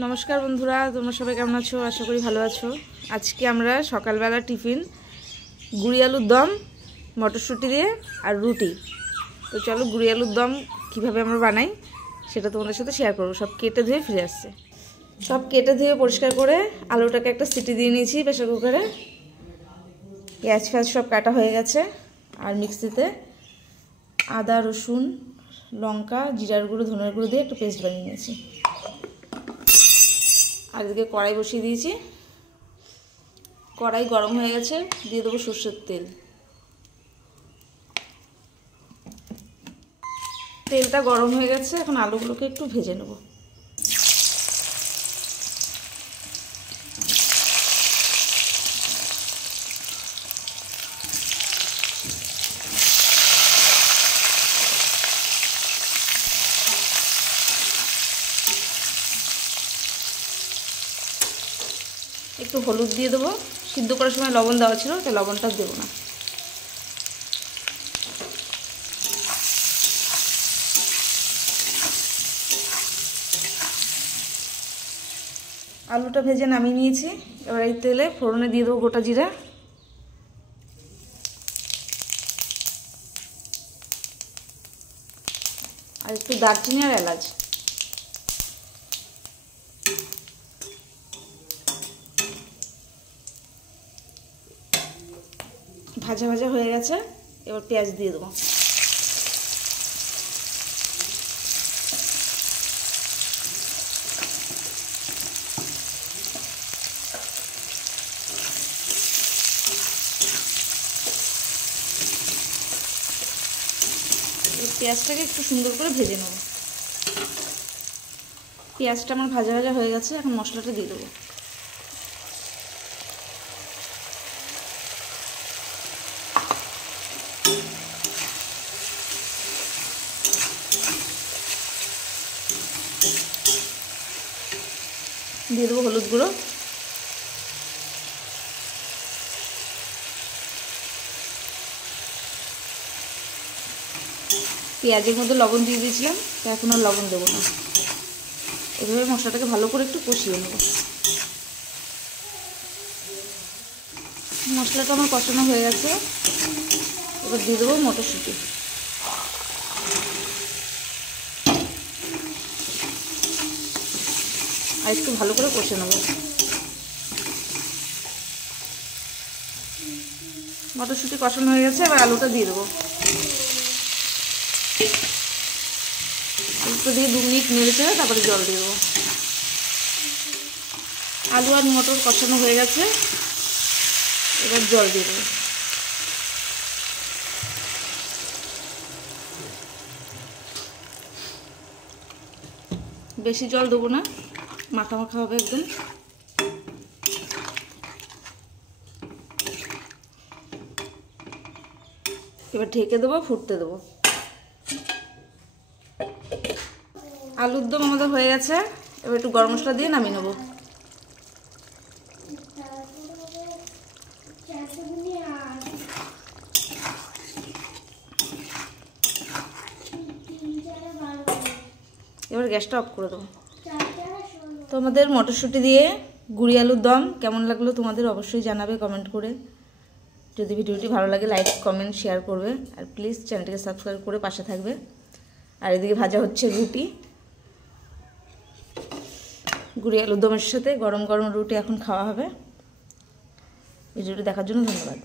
नमस्कार बंधुरा তোমরা সবাই কেমন আছো আশা করি ভালো আছো। আজকে আমরা সকালবেলা টিফিন গুড়ি আলুর দম মটরশুঁটি দিয়ে আর রুটি। তো চলো গুড়ি আলুর দম কিভাবে আমরা বানাই সেটা তোমাদের সাথে শেয়ার করব। সব কেটে ধুয়ে ফিরে আসছে, সব কেটে ধুয়ে পরিষ্কার করে আলুটাকে একটা সিটি দিয়ে নিয়েছি প্রেসার কুকারে। পেঁয়াজ ফেঁয়াজ সব কাটা হয়ে গেছে আর মিক্সিতে আদা রসুন লঙ্কা জিরার গুঁড়ো ধনের গুঁড়ো দিয়ে একটু পেস্ট বানিয়ে নিয়েছি। আর এদিকে কড়াই বসিয়ে দিয়েছি, কড়াই গরম হয়ে গেছে, দিয়ে দেবো সর্ষের তেল। তেলটা গরম হয়ে গেছে, এখন আলুগুলোকে একটু ভেজে নেব। একটু হলুদ দিয়ে দেবো, সিদ্ধ করার সময় লবণ দেওয়া ছিল, তাই লবণটা দেবো না। আলুটা ভেজে নামিয়ে নিয়েছি, এবার এই তেলে ফোড়নে দিয়ে দেবো গোটা জিরা, আর একটু দারচিনি আর এলাচ। ভাজা ভাজা হয়ে গেছে, এবার পেঁয়াজ দিয়ে দেবো। পেঁয়াজটাকে একটু সুন্দর করে ভেজে নেব। পেঁয়াজটা আমার ভাজা ভাজা হয়ে গেছে, এখন মশলাটা দিয়ে দেবো। দিয়ে দেবো হলুদ গুঁড়ো, পেঁয়াজের মধ্যে লবণ দিয়ে দিয়েছিলাম, তো এখন আর লবণ দেবো না। এভাবে মশলাটাকে ভালো করে একটু কষিয়ে নেব। মশলাটা আমার কষানো হয়ে গেছে, এবার দিয়ে দেবো মটরশুঁটি। আর একটু ভালো করে কষে নেব। মটরশুঁটি কষানো হয়ে গেছে, এবার আলুটা দিয়ে দেবো। একটু দিয়ে 2 মিনিট নেড়ে চেড়ে তারপরে জল দিয়ে দেবো। আলু আর মটর কষানো হয়ে গেছে, এবার জল দিয়ে দেবো। বেশি জল দেবো না, মাখা মাখা হবে একদম। এবার ঢেকে দেবো, ফুটতে দেবো। আলুর দম আমাদের হয়ে গেছে, এবার একটু গরম মশলা দিয়ে নামিয়ে নেবো। এবার গ্যাসটা অফ করে দেবো। তো আমাদের মটরশুঁটি দিয়ে গুড়ি আলুর দম কেমন লাগলো তোমাদের অবশ্যই জানাবে কমেন্ট করে। যদি ভিডিওটি ভালো লাগে লাইক কমেন্ট শেয়ার করবে, আর প্লিজ চ্যানেলটিকে সাবস্ক্রাইব করে পাশে থাকবে। আর এদিকে ভাজা হচ্ছে রুটি, গুড়ি আলুর দমের সাথে গরম গরম রুটি এখন খাওয়া হবে। ভিডিওটি দেখার জন্য ধন্যবাদ।